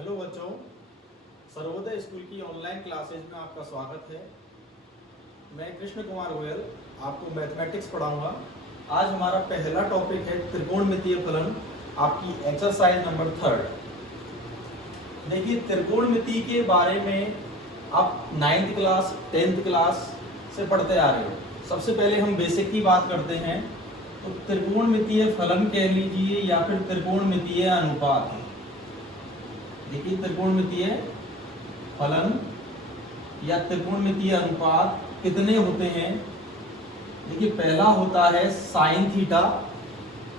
Hello बच्चों, Sarvodaya school की online classes में आपका स्वागत है। मैं कृष्ण कुमार गोयल आपको मैथमेटिक्स पढ़ाऊंगा। आज हमारा पहला टॉपिक है त्रिकोणमितीय फलन, आपकी एक्सरसाइज नंबर 3। देखिए, त्रिकोणमिति के बारे में आप 9th क्लास 10th क्लास से पढ़ते आ रहे हो। सबसे पहले हम बेसिक की बात करते हैं। तो त्रिकोणमितीय फलन कह लीजिए या फिर त्रिकोणमितीय अनुपात। देखिए, त्रिकोणमितीय फलन या त्रिकोणमितीय अनुपात कितने होते हैं। देखिए, पहला होता है साइन थीटा,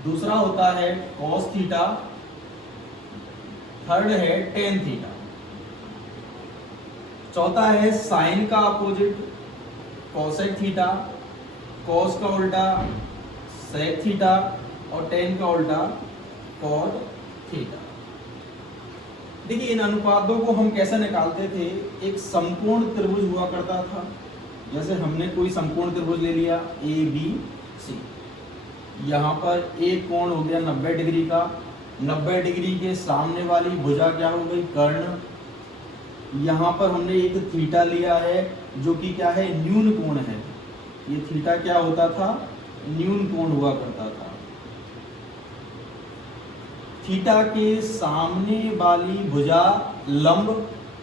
दूसरा होता है कॉस थीटा, थर्ड है टेन थीटा, चौथा है साइन का अपोजिट कॉसेक थीटा, कॉस का उल्टा सेक थीटा और टेन का उल्टा कॉट थीटा। देखिए, इन अनुपातों को हम कैसे निकालते थे। एक समकोण त्रिभुज हुआ करता था। जैसे हमने कोई समकोण त्रिभुज ले लिया ए बी सी, यहाँ पर एक कोण हो गया 90 डिग्री का। 90 डिग्री के सामने वाली भुजा क्या हो गई, कर्ण। यहाँ पर हमने एक थीटा लिया है जो कि क्या है, न्यून कोण है। ये थीटा क्या होता था, न्यून कोण हुआ करता था। थीटा के सामने वाली भुजा लंब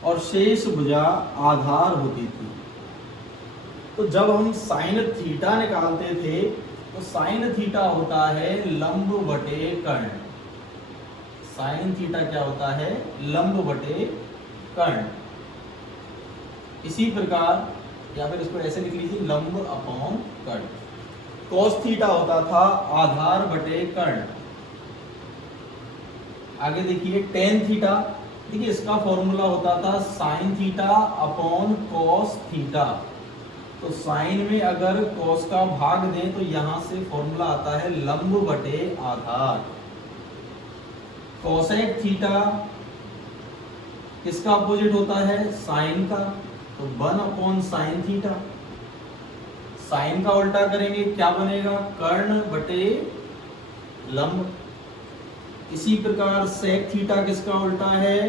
और शेष भुजा आधार होती थी। तो जब हम साइन थीटा निकालते थे तो साइन थीटा होता है लंब बटे कर्ण। साइन थीटा क्या होता है, लंब बटे कर्ण। इसी प्रकार या फिर इसको ऐसे लिख लीजिए, लंब अपॉन कर्ण। कॉस थीटा होता था आधार बटे कर्ण। आगे देखिए टेन थीटा। देखिए, इसका फॉर्मूला होता था sine theta upon cos theta. तो साइन में अगर कॉस का भाग दें तो यहां से फॉर्मूला आता है लंब बटे आधार। कॉसेक थीटा किसका अपोजिट होता है, साइन का, तो 1 अपॉन साइन थीटा। साइन का उल्टा करेंगे क्या बनेगा, कर्ण बटे लंब। इसी प्रकार सेक थीटा किसका उल्टा है,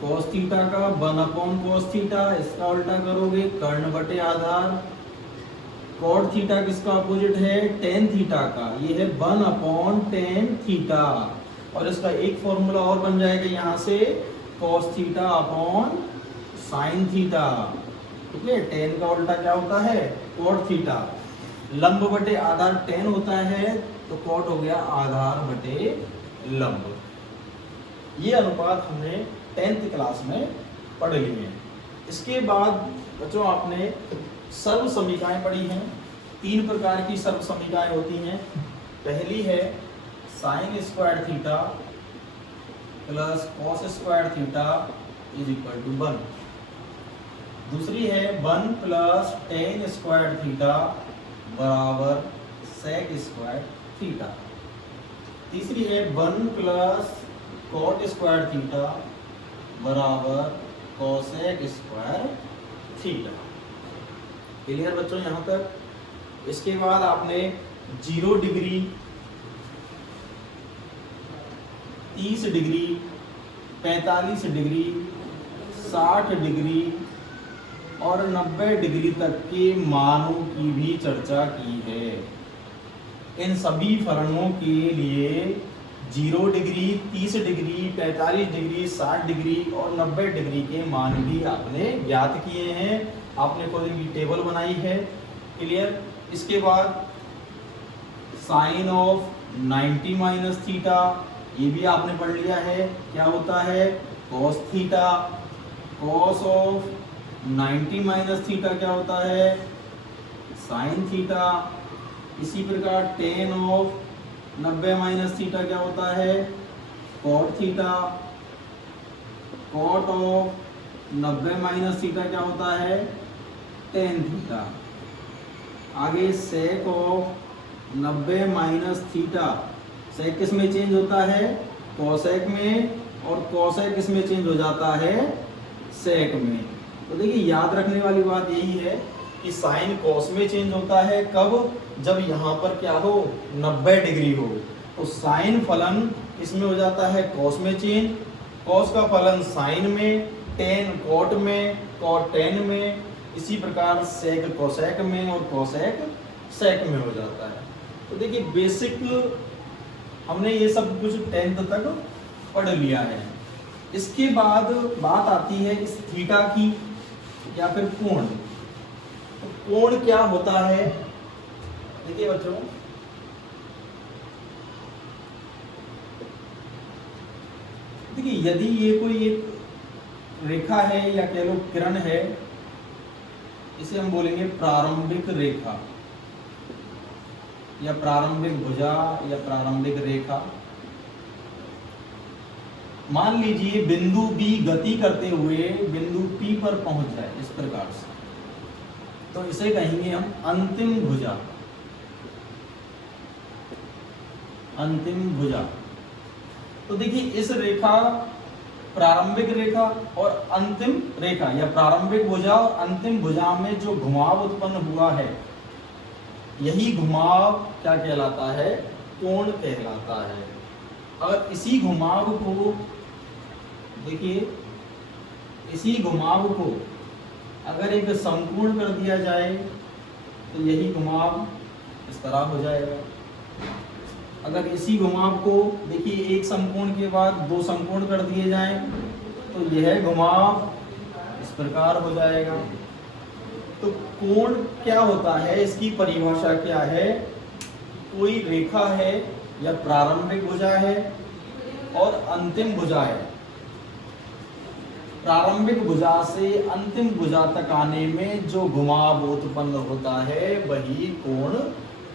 कॉस थीटा का, 1 अपॉन कॉस थीटा। इसका उल्टा करोगे कर्ण बटे आधार। कॉट थीटा किसका अपोजिट है, टेन थीटा का। ये है 1 अपॉन टेन थीटा। और इसका एक फॉर्मूला और बन जाएगा यहाँ से, cos theta upon sine theta. ठीक है, टेन का उल्टा क्या होता है, कॉट थीटा। लंब बटे आधार 10 होता है तो कॉट हो गया आधार बटे लंब। ये अनुपात हमने 10th क्लास में पढ़ लिए हैं। इसके बाद बच्चों आपने सर्व समीकरण पढ़ी हैं। 3 प्रकार की सर्व समीकरण होती हैं। पहली है sine square theta plus cos square theta is equal to 1। दूसरी है 1 प्लस टेन स्क्वायर थीटा बराबर सेक स्क्वायर थीटा। तीसरी है 1 प्लस कॉट स्क्वायर थीटा बराबर कॉसेक स्क्वायर थीटा। क्लियर बच्चों यहाँ तक। इसके बाद आपने 0 डिग्री, 30 डिग्री, 45 डिग्री, 60 डिग्री और 90 डिग्री तक के मानों की भी चर्चा की है। इन सभी फलनों के लिए 0 डिग्री, 30 डिग्री, 45 डिग्री, 60 डिग्री और 90 डिग्री के मान भी आपने ज्ञात किए हैं। आपने खुद की टेबल बनाई है। क्लियर। इसके बाद साइन ऑफ 90 माइनस थीटा, ये भी आपने पढ़ लिया है। क्या होता है, cos theta. Cos of 90 minus theta क्या होता है, साइन थीटा। इसी प्रकार टेन ऑफ 90 माइनस थीटा क्या होता है, cot theta. Cot of 90 minus theta क्या होता है, टेन थीटा। आगे sec of 90 minus theta, sec किस में चेंज होता है, कॉसेक में, और कॉसेक किस में चेंज हो जाता है, सेक में। तो देखिए, याद रखने वाली बात यही है कि साइन कॉस में चेंज होता है कब, जब यहाँ पर क्या हो, 90 डिग्री हो। तो साइन फलन इसमें हो जाता है कॉस में चेंज, कॉस का फलन साइन में, टेन कॉट में, कॉट टेन में, इसी प्रकार सेक कोसेक में और कोसेक सेक में हो जाता है। तो देखिए बेसिक हमने ये सब कुछ 10th तक पढ़ लिया है। इसके बाद बात आती है इस थीटा की या फिर कोण। तो कोण क्या होता है, देखिए बच्चों, देखिए यदि ये कोई एक रेखा है या कह लो किरण है, इसे हम बोलेंगे प्रारंभिक रेखा या प्रारंभिक भुजा या प्रारंभिक रेखा। मान लीजिए बिंदु बी गति करते हुए बिंदु पी पर पहुंच जाए इस प्रकार से, तो इसे कहेंगे हम अंतिम भुजा। अंतिम भुजा। तो देखिए इस रेखा, प्रारंभिक रेखा और अंतिम रेखा या प्रारंभिक भुजा और अंतिम भुजा में जो घुमाव उत्पन्न हुआ है, यही घुमाव क्या कहलाता है, कोण कहलाता है। अगर इसी घुमाव को देखिए, इसी घुमाव को अगर एक समकोण कर दिया जाए तो यही घुमाव इस तरह हो जाएगा। अगर इसी घुमाव को देखिए एक समकोण के बाद दो समकोण कर दिए जाएं तो यह घुमाव इस प्रकार हो जाएगा। तो कोण क्या होता है, इसकी परिभाषा क्या है, कोई रेखा है या प्रारंभिक भुजा है और अंतिम भुजा है, प्रारंभिक भुजा से अंतिम भुजा तक आने में जो घुमाव उत्पन्न होता है वही कोण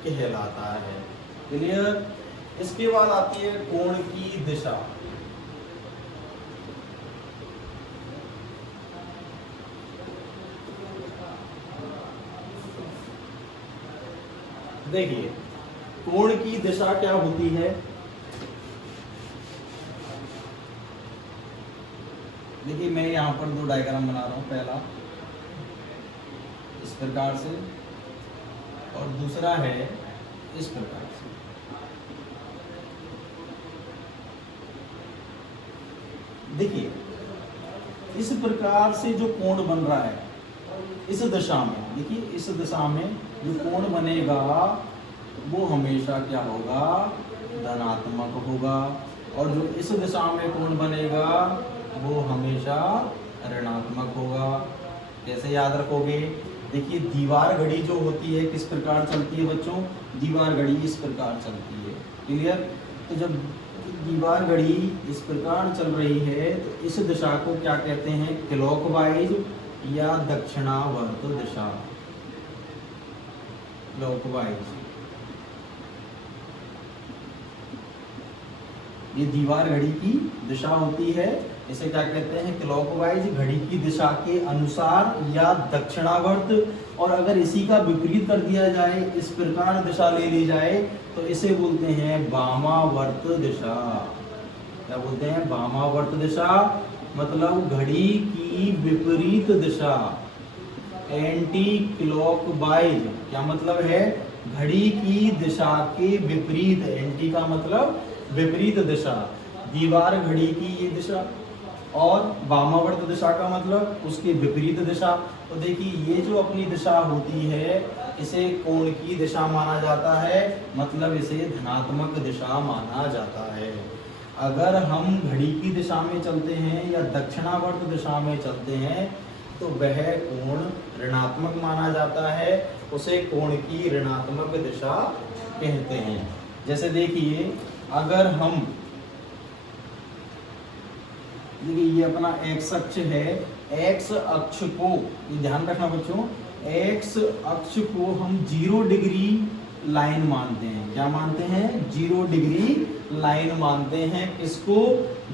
कहलाता है। क्लियर। इसके बाद आती है कोण की दिशा। देखिए कोण की दिशा क्या होती है, देखिए मैं यहां पर दो डायग्राम बना रहा हूं, पहला इस प्रकार से और दूसरा है इस प्रकार से। देखिए इस प्रकार से जो कोण बन रहा है इस दिशा में, देखिए इस दिशा में जो कोण बनेगा वो हमेशा क्या होगा, धनात्मक होगा, और जो इस दिशा में कोण बनेगा वो हमेशा ऋणात्मक होगा। कैसे याद रखोगे, देखिए दीवार घड़ी जो होती है किस प्रकार चलती है बच्चों, दीवार घड़ी इस प्रकार चलती है। क्लियर। तो जब दीवार घड़ी इस प्रकार चल रही है तो इस दिशा को क्या कहते हैं, क्लॉकवाइज या दक्षिणावर्त दिशा। क्लॉकवाइज, ये दीवार घड़ी की दिशा होती है, इसे क्या कहते हैं, क्लॉकवाइज, घड़ी की दिशा के अनुसार या दक्षिणावर्त। और अगर इसी का विपरीत कर दिया जाए, इस प्रकार दिशा ले ली जाए तो इसे बोलते हैं वामावर्त दिशा। क्या बोलते हैं, वामावर्त दिशा, मतलब घड़ी की विपरीत दिशा, एंटी क्लॉकवाइज। क्या मतलब है, घड़ी की दिशा के विपरीत, एंटी का मतलब विपरीत दिशा, दीवार घड़ी की ये दिशा और वामावर्त दिशा का मतलब उसकी विपरीत दिशा। तो देखिए ये जो अपनी दिशा होती है इसे कोण की दिशा माना जाता है, मतलब इसे धनात्मक दिशा माना जाता है। अगर हम घड़ी की दिशा में चलते हैं या दक्षिणावर्त दिशा में चलते हैं तो वह कोण ऋणात्मक माना जाता है, उसे कोण की ऋणात्मक दिशा कहते हैं। जैसे देखिए अगर हम, देखिए ये अपना एक्स अक्ष है, एक्स अक्ष को, ये ध्यान रखना बच्चों, एक्स अक्ष को हम 0 डिग्री लाइन मानते हैं। क्या मानते हैं, 0 डिग्री लाइन मानते हैं। किसको,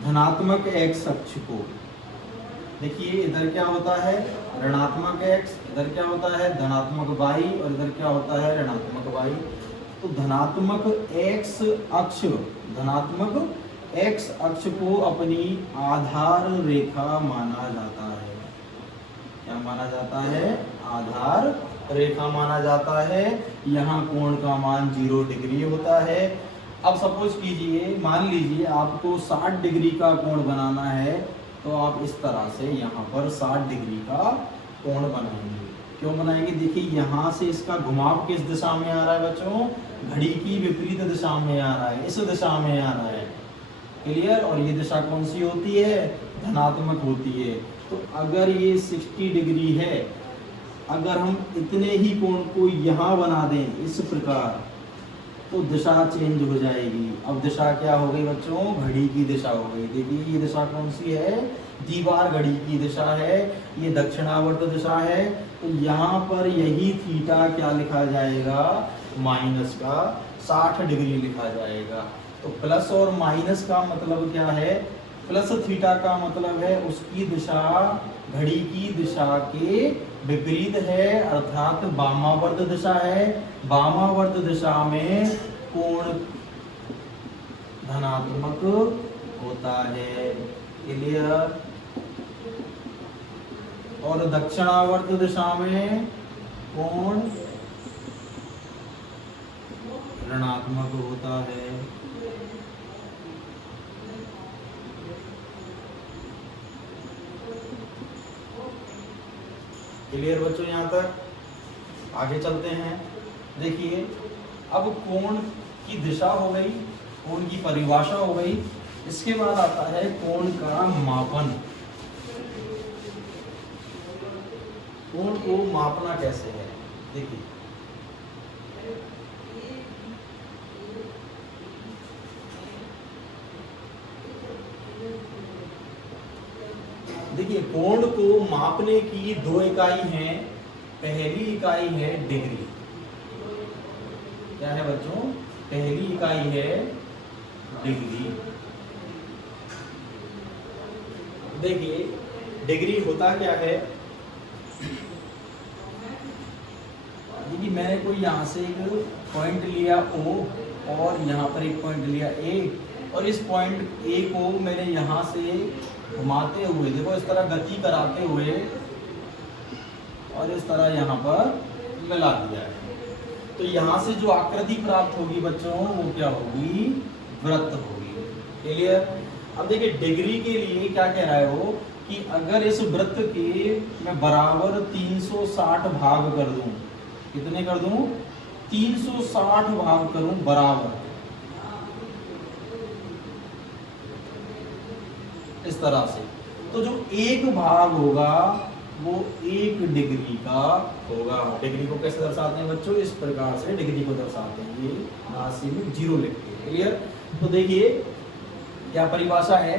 धनात्मक एक्स अक्ष को। देखिए इधर क्या होता है, ऋणात्मक एक्स, इधर क्या होता है, धनात्मक वाई, और इधर क्या होता है, ऋणात्मक वाई। तो धनात्मक एक्स अक्ष, धनात्मक एक्स अक्ष को अपनी आधार रेखा माना जाता है। क्या माना जाता है, आधार रेखा माना जाता है। यहाँ कोण का मान 0 डिग्री होता है। अब सपोज कीजिए, मान लीजिए आपको 60 डिग्री का कोण बनाना है, तो आप इस तरह से यहाँ पर 60 डिग्री का कोण बनाएंगे। क्यों बनाएंगे? देखिए यहाँ से इसका घुमाव किस दिशा में आ रहा है बच्चों? घड़ी की विपरीत दिशा में आ रहा है, इस दिशा में आ रहा है। क्लियर? और ये दिशा कौन सी होती है? धनात्मक होती है। तो अगर ये 60 डिग्री है, अगर हम इतने ही कोण को यहाँ बना दें इस प्रकार, तो दिशा चेंज हो जाएगी। अब दिशा क्या हो गई बच्चों? घड़ी की दिशा हो गई। देखिए ये दिशा कौन सी है? दीवार घड़ी की दिशा है, ये दक्षिणावर्त दिशा है। तो यहाँ पर यही थीटा क्या लिखा जाएगा? माइनस का 60 डिग्री लिखा जाएगा। तो प्लस और माइनस का मतलब क्या है? प्लस थीटा का मतलब है उसकी दिशा घड़ी की दिशा के विपरीत है, अर्थात वामावर्त दिशा है। वामावर्त दिशा में कोण धनात्मक होता है। क्लियर? और दक्षिणावर्त दिशा में कोण ऋणात्मक होता है। क्लियर बच्चों? यहाँ तक आगे चलते हैं। देखिए अब कोण की दिशा हो गई, कोण की परिभाषा हो गई। इसके बाद आता है कोण का मापन। कोण को मापना कैसे है? देखिए देखिए कोण को मापने की दो इकाई हैं। पहली इकाई है डिग्री। क्या है बच्चों? पहली इकाई है डिग्री। देखिए डिग्री होता क्या है? देखिए मैंने कोई यहाँ से एक पॉइंट लिया O और यहाँ पर एक पॉइंट लिया A, और इस पॉइंट A को मैंने यहाँ से घुमाते हुए, देखो इस तरह गति कराते हुए और इस तरह यहाँ पर मिला दिया है। तो यहाँ से जो आकृति प्राप्त होगी बच्चों वो क्या होगी? वृत्त होगी। क्लियर? अब देखिए डिग्री के लिए क्या कह रहा है वो कि अगर इस वृत्त के मैं बराबर 360 भाग कर दूं, कितने कर दूं? 360 भाग करूं बराबर, इस तरह से, तो जो एक भाग होगा वो 1 डिग्री का होगा। डिग्री को कैसे दर्शाते हैं बच्चों? इस प्रकार से डिग्री को दर्शाते हैं। ये राशि में 0 लिखते हैं। क्लियर? तो देखिए क्या परिभाषा है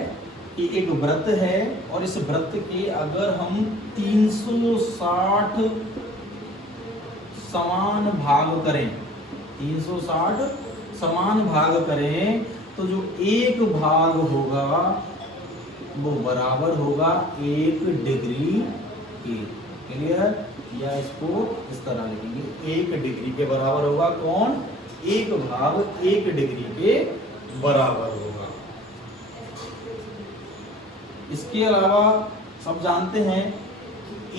कि एक वृत्त है और इस वृत्त के अगर हम 360 समान भाग करें, 360 समान भाग करें, तो जो एक भाग होगा वो बराबर होगा 1 डिग्री के। क्लियर? या इसको इस तरह लिखेंगे, 1 डिग्री के बराबर होगा कौन? एक भाग 1 डिग्री के बराबर होगा। इसके अलावा सब जानते हैं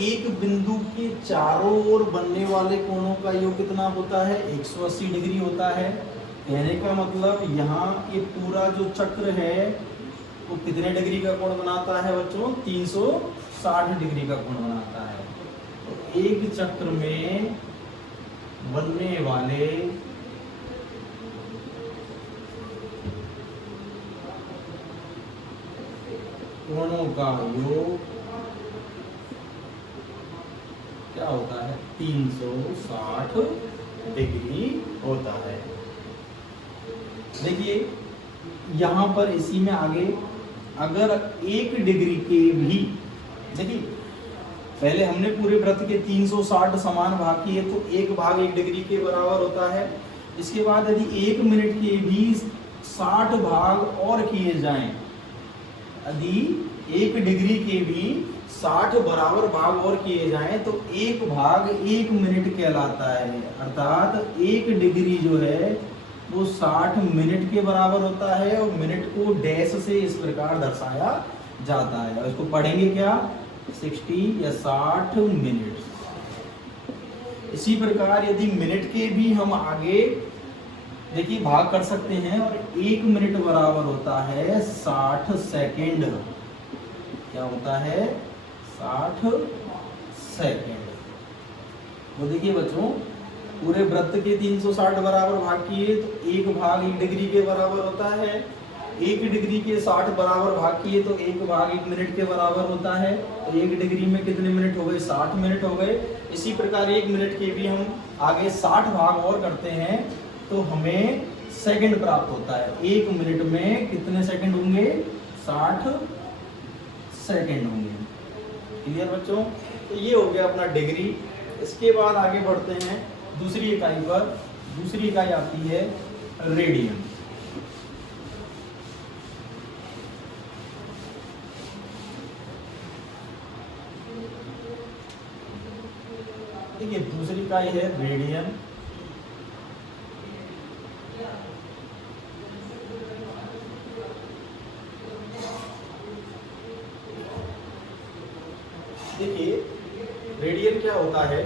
एक बिंदु के चारों ओर बनने वाले कोणों का योग कितना होता है? 180 डिग्री होता है। कहने का मतलब यहाँ ये पूरा जो चक्र है वो कितने डिग्री का कोण बनाता है बच्चों? 360 डिग्री का कोण बनाता है। तो एक चक्र में बनने वाले कोणों का योग क्या होता है? 360 डिग्री होता है। देखिए यहाँ पर इसी में आगे अगर 1 डिग्री के भी, देखिए पहले हमने पूरे वृत्त के 360 समान भाग किए तो एक भाग 1 डिग्री के बराबर होता है। इसके बाद यदि 1 मिनट के भी 60 भाग और किए जाएं, यदि 1 डिग्री के भी 60 बराबर भाग और किए जाएं तो एक भाग 1 मिनट कहलाता है। अर्थात 1 डिग्री जो है वो 60 मिनट के बराबर होता है और मिनट को डैश से इस प्रकार दर्शाया जाता है। और इसको पढ़ेंगे क्या? 60 या 60 मिनट। इसी प्रकार यदि मिनट के भी हम आगे देखिए भाग कर सकते हैं, और 1 मिनट बराबर होता है 60 सेकेंड। क्या होता है? 60 सेकेंड। वो देखिए बच्चों, पूरे वृत्त के 360 बराबर भाग किए तो 1 भाग 1 डिग्री के बराबर होता है। 1 डिग्री के 60 बराबर भाग किए तो 1 भाग 1 मिनट के बराबर होता है। तो 1 डिग्री में कितने मिनट हो गए? 60 मिनट हो गए। इसी प्रकार 1 मिनट के भी हम आगे 60 भाग और करते हैं तो हमें सेकंड प्राप्त होता है। 1 मिनट में कितने सेकंड होंगे? 60 सेकंड होंगे। क्लियर बच्चों? तो ये हो गया अपना डिग्री। इसके बाद आगे बढ़ते हैं दूसरी इकाई पर। दूसरी इकाई आती है रेडियन। देखिए दूसरी इकाई है रेडियन। देखिए रेडियन क्या होता है,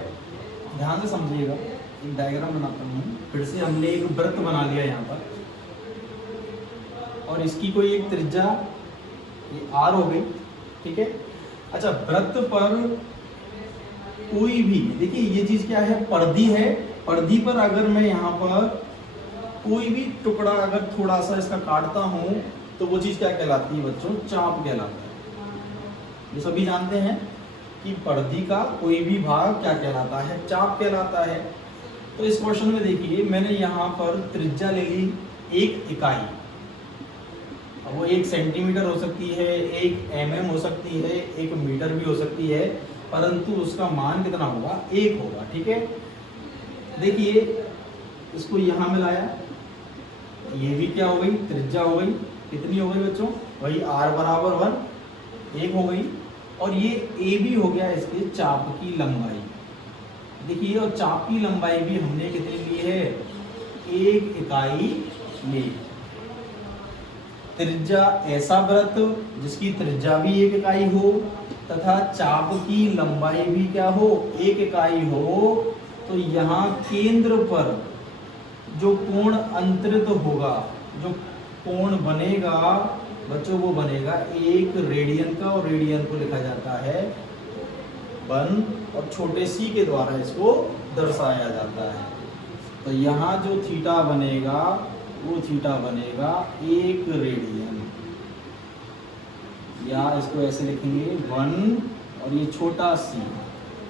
ध्यान से समझिएगा। एक डायग्राम बनाता हूँ। फिर से हमने एक वृत्त बना लिया यहाँ पर, और इसकी कोई एक त्रिज्या ये आर हो गई, ठीक है। अच्छा, वृत्त पर कोई भी, देखिए ये चीज क्या है? परिधि है। परिधि पर अगर मैं यहाँ पर कोई भी टुकड़ा अगर थोड़ा सा इसका काटता हूँ तो वो चीज क्या कहलाती है बच्चों? चाप कहलाता है। ये सभी जानते हैं कि परिधि का कोई भी भाग क्या कहलाता है? चाप कहलाता है। तो इस क्वेश्चन में देखिए मैंने यहाँ पर त्रिज्या ले ली 1 इकाई। अब वो 1 सेंटीमीटर हो सकती है, 1 mm हो सकती है, 1 मीटर भी हो सकती है, परंतु उसका मान कितना होगा? 1 होगा, ठीक है। देखिए इसको यहाँ मिलाया, ये भी क्या हो गई? त्रिज्या हो गई। कितनी हो गई बच्चों? वही r बराबर 1, 1 हो गई। और ये ए भी हो गया इसके चाप की लंबाई। देखिए, और चाप की लंबाई भी हमने कितनी ली है? 1 इकाई ली। त्रिज्या ऐसा वृत्त जिसकी त्रिज्या भी 1 इकाई हो तथा चाप की लंबाई भी क्या हो? 1 इकाई हो। तो यहाँ केंद्र पर जो कोण अंतरित होगा, जो कोण बनेगा बच्चों, वो बनेगा 1 रेडियन का, और रेडियन को लिखा जाता है 1 और छोटे सी के द्वारा इसको दर्शाया जाता है। तो यहाँ जो थीटा बनेगा वो थीटा बनेगा 1 रेडियन, या इसको ऐसे लिखेंगे 1 और ये छोटा सी,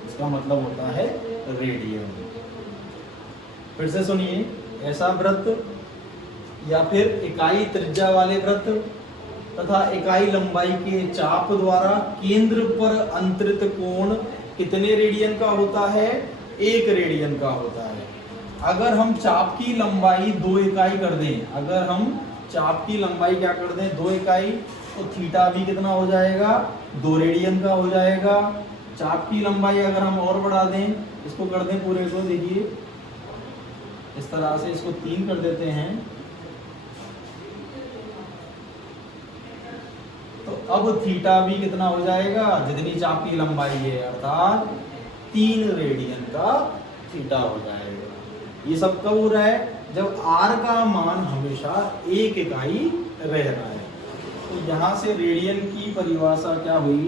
इसका मतलब होता है रेडियन। फिर से सुनिए, ऐसा वृत्त या फिर इकाई त्रिज्या वाले वृत्त तथा इकाई लंबाई के चाप द्वारा केंद्र पर अंतरित कोण कितने रेडियन का होता है? 1 रेडियन का होता है। अगर हम चाप की लंबाई 2 इकाई कर दें, अगर हम चाप की लंबाई क्या कर दें? 2 इकाई, तो थीटा भी कितना हो जाएगा? 2 रेडियन का हो जाएगा। चाप की लंबाई अगर हम और बढ़ा दें, इसको कर दें पूरे को, देखिए इस तरह से इसको 3 कर देते हैं, तो अब थीटा भी कितना हो जाएगा? जितनी चाप की लंबाई है, अर्थात 3 रेडियन का थीटा हो जाएगा। ये सब कब हो रहा है? जब r का मान हमेशा 1 इकाई रह रहा है। तो यहाँ से रेडियन की परिभाषा क्या हुई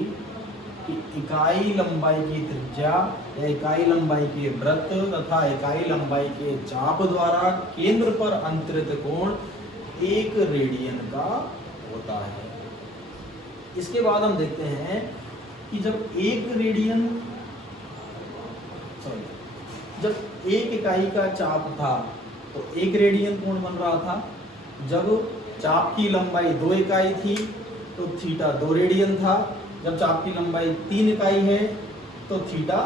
कि इकाई लंबाई की त्रिज्या या इकाई लंबाई के वृत्त तथा इकाई लंबाई के चाप द्वारा केंद्र पर अंतरित कोण 1 रेडियन का होता है। इसके बाद हम देखते हैं कि जब 1 रेडियन, जब 1 इकाई का चाप था तो 1 रेडियन कोण बन रहा था। जब चाप की लंबाई 2 इकाई थी तो थीटा 2 रेडियन था। जब चाप की लंबाई 3 इकाई है तो थीटा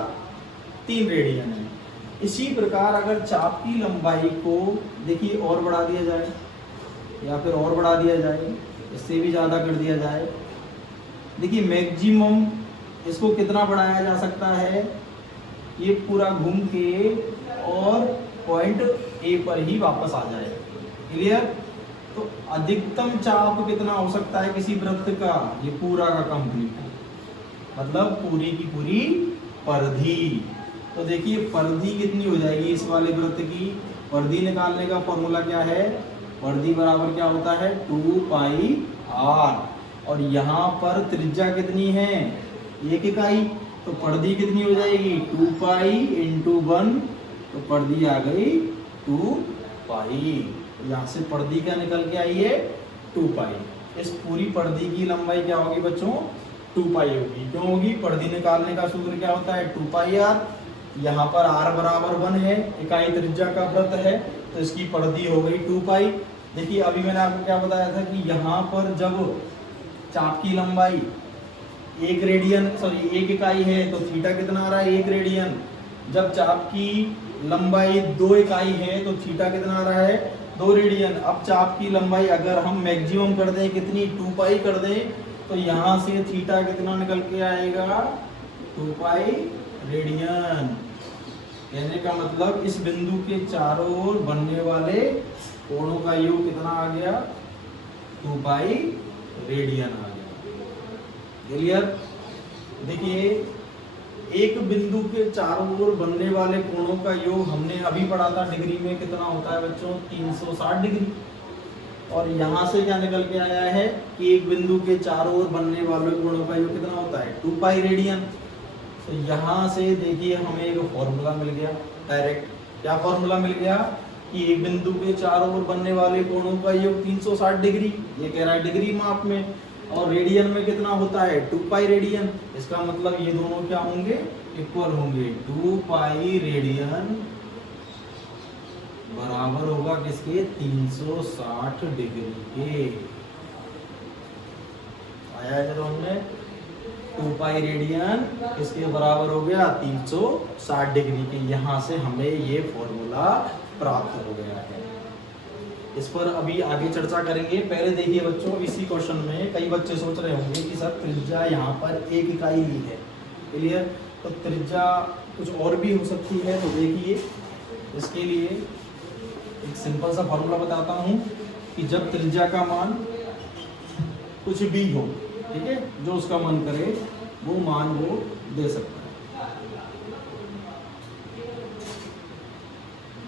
3 रेडियन है। इसी प्रकार अगर चाप की लंबाई को देखिए और बढ़ा दिया जाए या फिर और बढ़ा दिया जाए, इससे भी ज़्यादा कर दिया जाए, देखिए मैक्सिमम इसको कितना बढ़ाया जा सकता है? ये पूरा घूम के और पॉइंट ए पर ही वापस आ जाए। क्लियर? तो अधिकतम चाप कितना हो सकता है किसी वृत्त का? ये पूरा का कंप्लीट, मतलब पूरी की पूरी परिधि। तो देखिए परिधि कितनी हो जाएगी इस वाले वृत्त की? वर्दी निकालने का फॉर्मूला क्या है, वर्दी बराबर क्या होता है 2 पाई r, और यहाँ पर त्रिज्या कितनी है 1 इकाई, तो पर्दी कितनी हो जाएगी 2 पाई इंटू 1, तो पर्दी आ गई 2 पाई। यहाँ से पर्दी क्या निकल के आई है 2 पाई। इस पूरी पर्दी की लंबाई क्या होगी बच्चों 2 पाई होगी। क्यों होगी, पर्दी निकालने का सूत्र क्या होता है 2 पाई r, यहाँ पर r बराबर 1 है, इकाई त्रिज्या का वृत्त है, तो इसकी पर्दी हो गई 2 पाई। देखिए अभी मैंने आपको क्या बताया था कि यहाँ पर जब चाप की लंबाई 1 रेडियन सॉरी 1 इकाई है तो थीटा कितना आ रहा है 1 रेडियन। जब चाप की लंबाई 2 इकाई है तो थीटा कितना आ रहा है 2 रेडियन। अब चाप की लंबाई अगर हम मैक्सिमम कर दें कितनी 2 पाई कर दें, तो यहाँ से थीटा कितना निकल के आएगा 2 पाई रेडियन। कहने का मतलब इस बिंदु के चारों ओर बनने वाले कोणों का योग कितना आ गया 2 पाई रेडियन आ गया। क्लियर। देखिए एक बिंदु के चारों ओर बनने वाले कोणों का योग हमने अभी पढ़ा था डिग्री में, कितना होता है बच्चों 360 डिग्री। और यहाँ से क्या निकल के आया है कि एक बिंदु के चारों ओर बनने वाले कोणों का योग कितना होता है 2 पाई रेडियन। तो यहाँ से देखिए हमें एक फॉर्मूला मिल गया डायरेक्ट। क्या फॉर्मूला मिल गया कि एक बिंदु के चारों ओर बनने वाले कोणों का योग 360 डिग्री, ये कह रहा है डिग्री माप में, और रेडियन में कितना होता है 2 पाई रेडियन। इसका मतलब ये दोनों क्या होंगे इक्वल होंगे। 2 पाई रेडियन बराबर होगा किसके 360 डिग्री के। आया है जब हमने 2 पाई रेडियन इसके बराबर हो गया 360 डिग्री के। यहाँ से हमें ये फॉर्मूला प्राप्त हो गया है। इस पर अभी आगे चर्चा करेंगे। पहले देखिए बच्चों इसी क्वेश्चन में कई बच्चे सोच रहे होंगे कि सर त्रिज्या यहाँ पर 1 इकाई ली है। क्लियर। तो त्रिज्या कुछ और भी हो सकती है। तो देखिए इसके लिए एक सिंपल सा फॉर्मूला बताता हूँ कि जब त्रिज्या का मान कुछ भी हो, ठीक है, जो उसका मन करे वो मान वो दे सकता है।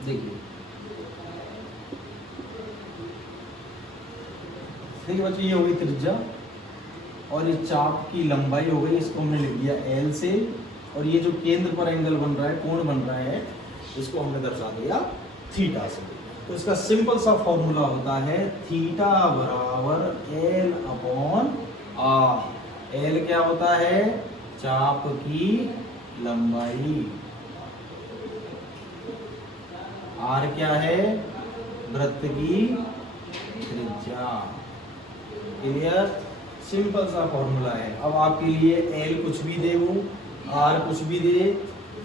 देखिए बच्चों ये हो गई त्रिज्या और ये चाप की लंबाई हो गई, इसको हमने लिख दिया L से, और ये जो केंद्र पर एंगल बन रहा है कोण बन रहा है इसको हमने दर्शा दिया थीटा से। तो इसका सिंपल सा फॉर्मूला होता है थीटा बराबर L अपॉन R। L क्या होता है चाप की लंबाई, R क्या है वृत्त की त्रिज्या। क्लियर। सिंपल सा फॉर्मूला है। अब आपके लिए L कुछ भी दे वो R कुछ भी दे,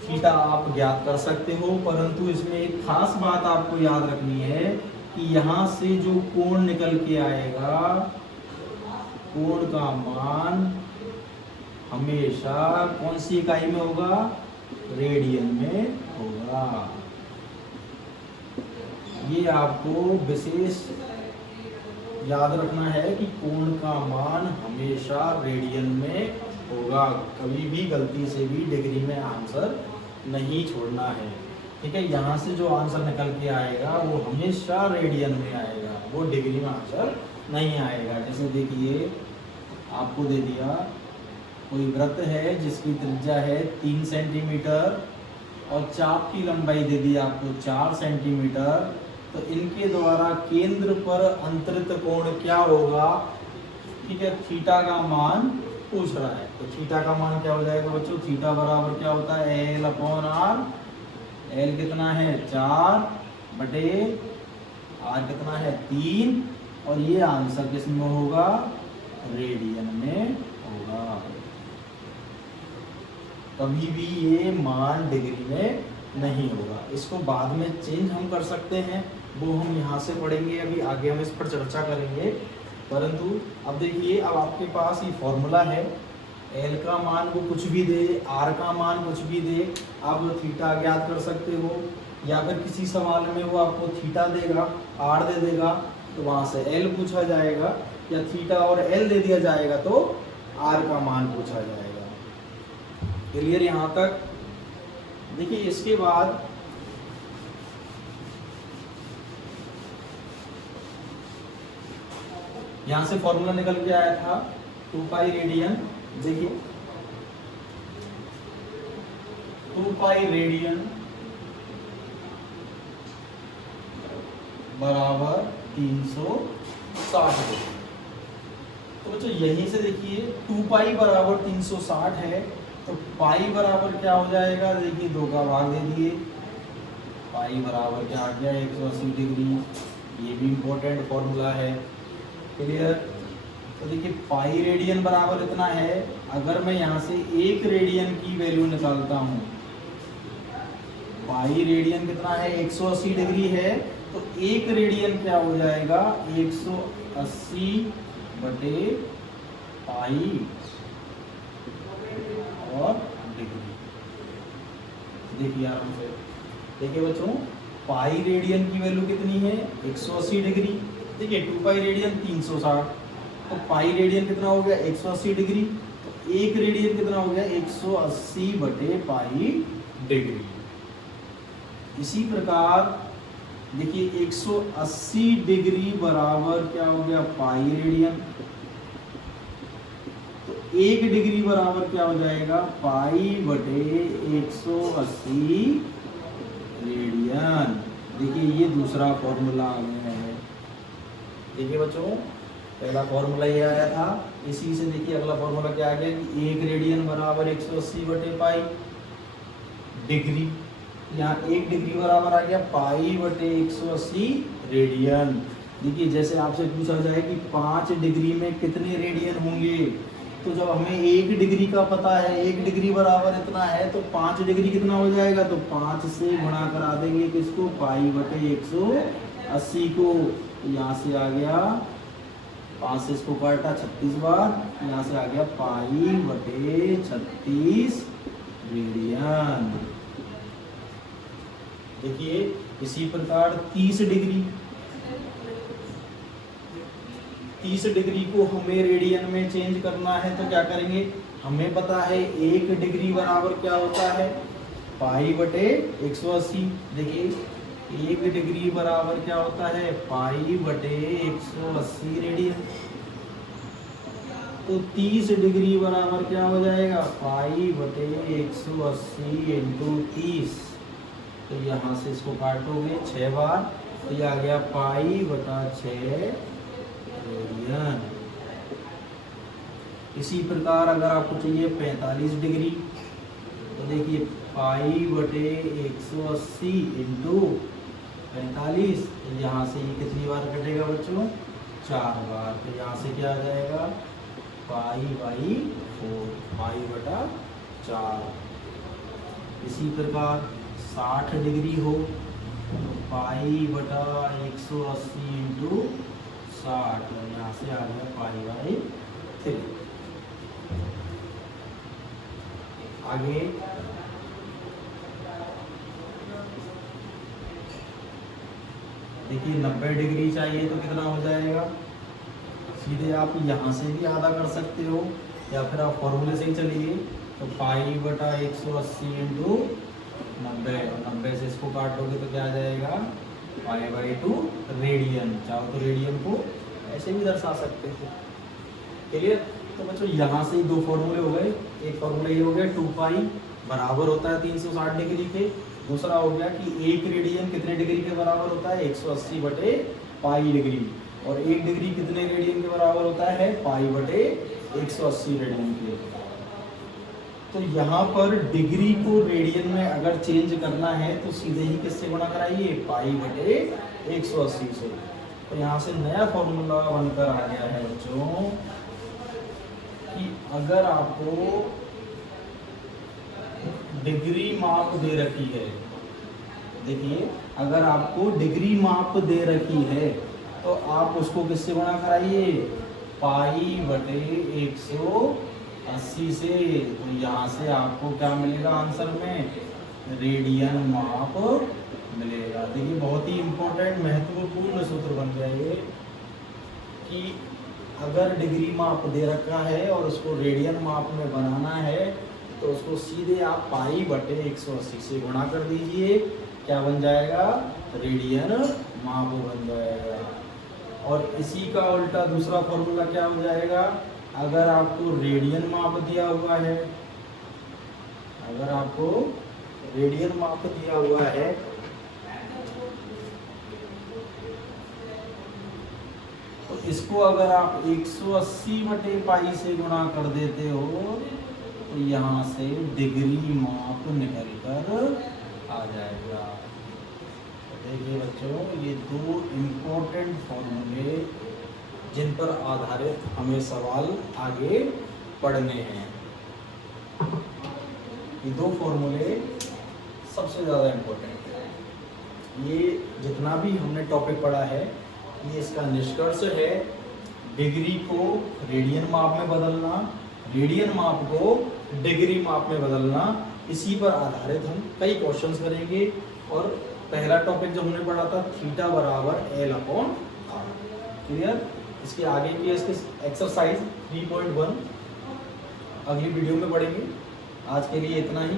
थीटा आप ज्ञात कर सकते हो, परंतु इसमें एक खास बात आपको याद रखनी है कि यहाँ से जो कोण निकल के आएगा कोण का मान हमेशा कौन सी इकाई में होगा रेडियन में होगा। ये आपको विशेष याद रखना है कि कोण का मान हमेशा रेडियन में होगा। कभी भी गलती से भी डिग्री में आंसर नहीं छोड़ना है। ठीक है। यहाँ से जो आंसर निकल के आएगा वो हमेशा रेडियन में आएगा, वो डिग्री में आंसर नहीं आएगा। जैसे देखिए आपको दे दिया कोई वृत्त है जिसकी त्रिज्या है 3 सेंटीमीटर और चाप की लंबाई दे दी आपको 4 सेंटीमीटर। तो इनके द्वारा केंद्र पर अंतरित कोण क्या होगा, ठीक है, थीटा का मान पूछ रहा है। तो थीटा का मान क्या हो जाएगा बच्चों, थीटा बराबर क्या होता है L अपॉन R। L कितना है 4 बटे R कितना है 3, और ये आंसर किस में होगा रेडियन में होगा। कभी भी ये मान डिग्री में नहीं होगा। इसको बाद में चेंज हम कर सकते हैं, वो हम यहाँ से पढ़ेंगे, अभी आगे हम इस पर चर्चा करेंगे। परंतु अब देखिए अब आपके पास ये फॉर्मूला है, L का मान वो कुछ भी दे, R का मान कुछ भी दे, आप वो थीटा ज्ञात कर सकते हो, या फिर किसी सवाल में वो आपको थीटा देगा R दे देगा तो वहाँ से L पूछा जाएगा, या थीटा और L दे दिया जाएगा तो R का मान पूछा जाएगा। क्लियर यहाँ तक। देखिए इसके बाद यहाँ से फॉर्मूला निकल के आया था 2 पाई रेडियन, देखिए 2 पाई रेडियन बराबर 360 डिग्री। तो बच्चों यहीं से देखिए 2 पाई बराबर 360 है, तो पाई बराबर क्या हो जाएगा, देखिए 2 का भाग दे दिए, पाई बराबर क्या आ गया 180 डिग्री। ये भी इंपॉर्टेंट फॉर्मूला है, क्लियर। तो देखिए पाई रेडियन बराबर इतना है, अगर मैं यहाँ से 1 रेडियन की वैल्यू निकालता हूँ, पाई रेडियन कितना है 180 डिग्री है, तो 1 रेडियन क्या हो जाएगा 180 बटे पाई और डिग्री। देखिए आराम से देखिए बच्चों, पाई रेडियन की वैल्यू कितनी है 180 डिग्री, देखिए 2 पाई रेडियन 360, तो पाई रेडियन कितना हो गया 180 डिग्री, तो 1 रेडियन कितना हो गया 180 बटे पाई डिग्री। इसी प्रकार देखिए 180 डिग्री बराबर क्या हो गया पाई रेडियन, तो 1 डिग्री बराबर क्या हो जाएगा पाई बटे 180 रेडियन। देखिए ये दूसरा फॉर्मूला आ गया है। देखिए बच्चों पहला फॉर्मूला ये आया था, इसी से देखिए अगला फॉर्मूला क्या आ गया कि 1 रेडियन बराबर 180 बटे पाई डिग्री। यहाँ 1 डिग्री बराबर आ गया पाई बटे 180 रेडियन। देखिए जैसे आपसे पूछा जाए कि 5 डिग्री में कितने रेडियन होंगे, तो जब हमें 1 डिग्री का पता है 1 डिग्री बराबर इतना है, तो 5 डिग्री कितना हो जाएगा, तो 5 से गुणा करा देंगे किसको पाई बटे 180 को। यहाँ से आ गया 5 से इसको काटा 36 बार, यहाँ से आ गया पाई बटे 36 रेडियन। देखिए इसी प्रकार 30 डिग्री को हमें रेडियन में चेंज करना है, तो क्या करेंगे, हमें पता है 1 डिग्री बराबर क्या होता है पाई बटे 180। देखिए 1 डिग्री बराबर क्या होता है पाई बटे 180 रेडियन, तो 30 डिग्री बराबर क्या हो जाएगा पाई बटे 180 इंटू 30। तो यहाँ से इसको काटोगे 6 बार, तो ये आ गया पाई बटा 6 रेडियन। इसी प्रकार अगर आपको चाहिए 45 डिग्री, तो देखिए पाई बटे 180 इंटू 45, तो यहाँ से ये कितनी बार कटेगा बच्चों 4 बार, तो यहाँ से क्या आ जाएगा पाई बाई 4, पाई बटा 4। इसी प्रकार 60 डिग्री हो, पाई बटा 180 इंटू 60, और यहाँ से आ गया पाई बाई 3। आगे देखिए 90 डिग्री चाहिए तो कितना हो जाएगा, सीधे आप यहाँ से भी आधा कर सकते हो, या फिर आप फॉर्मूले से ही चलिए, तो पाई बटा 180 इंटू 90, और 90 से इसको काटोगे तो क्या आ जाएगा पाई बाई 2 रेडियन। चाहो तो रेडियन को ऐसे भी दर्शा सकते हो, क्लियर। तो बच्चों यहाँ से ही 2 फॉर्मूले हो गए, एक फॉर्मूला ये हो गया 2 पाई बराबर होता है 360 डिग्री के, दूसरा हो गया कि 1 रेडियन कितने डिग्री के बराबर होता है 180 बटे पाई डिग्री, और 1 डिग्री कितने रेडियन के बराबर होता है पाई बटे 180 रेडियन के। तो यहाँ पर डिग्री को रेडियन में अगर चेंज करना है तो सीधे ही किससे गुणा कराइए पाई बटे 180 से। तो यहाँ से नया फॉर्मूला बनकर आ गया है बच्चों कि अगर आपको डिग्री माप दे रखी है, देखिए अगर आपको डिग्री माप दे रखी है तो आप उसको किससे गुणा कराइए पाई बटे 180 से। तो यहाँ से आपको क्या मिलेगा आंसर में रेडियन माप मिलेगा। देखिए बहुत ही इंपॉर्टेंट महत्वपूर्ण सूत्र बन गया ये कि अगर डिग्री माप दे रखा है और उसको रेडियन माप में बनाना है तो उसको सीधे आप पाई बटे 180 से गुणा कर दीजिए, क्या बन जाएगा रेडियन माप बन जाएगा। और इसी का उल्टा दूसरा फॉर्मूला क्या हो जाएगा, अगर आपको रेडियन माप दिया हुआ है, अगर आपको रेडियन माप दिया हुआ है तो इसको अगर आप 180/पाई से गुणा कर देते हो तो यहाँ से डिग्री माप निकल कर आ जाएगा। तो देखिए बच्चों, ये दो इम्पोर्टेंट फॉर्मूले जिन पर आधारित हमें सवाल आगे पढ़ने हैं। ये दो फॉर्मूले सबसे ज़्यादा इम्पोर्टेंट है। ये जितना भी हमने टॉपिक पढ़ा है ये इसका निष्कर्ष है, डिग्री को रेडियन माप में बदलना, रेडियन माप को डिग्री माप में बदलना, इसी पर आधारित हम कई क्वेश्चंस करेंगे। और पहला टॉपिक जो हमने पढ़ा था थीटा बराबर L/r, क्लियर। इसके आगे की इसके एक्सरसाइज 3.1 अगली वीडियो में पढ़ेंगे। आज के लिए इतना ही।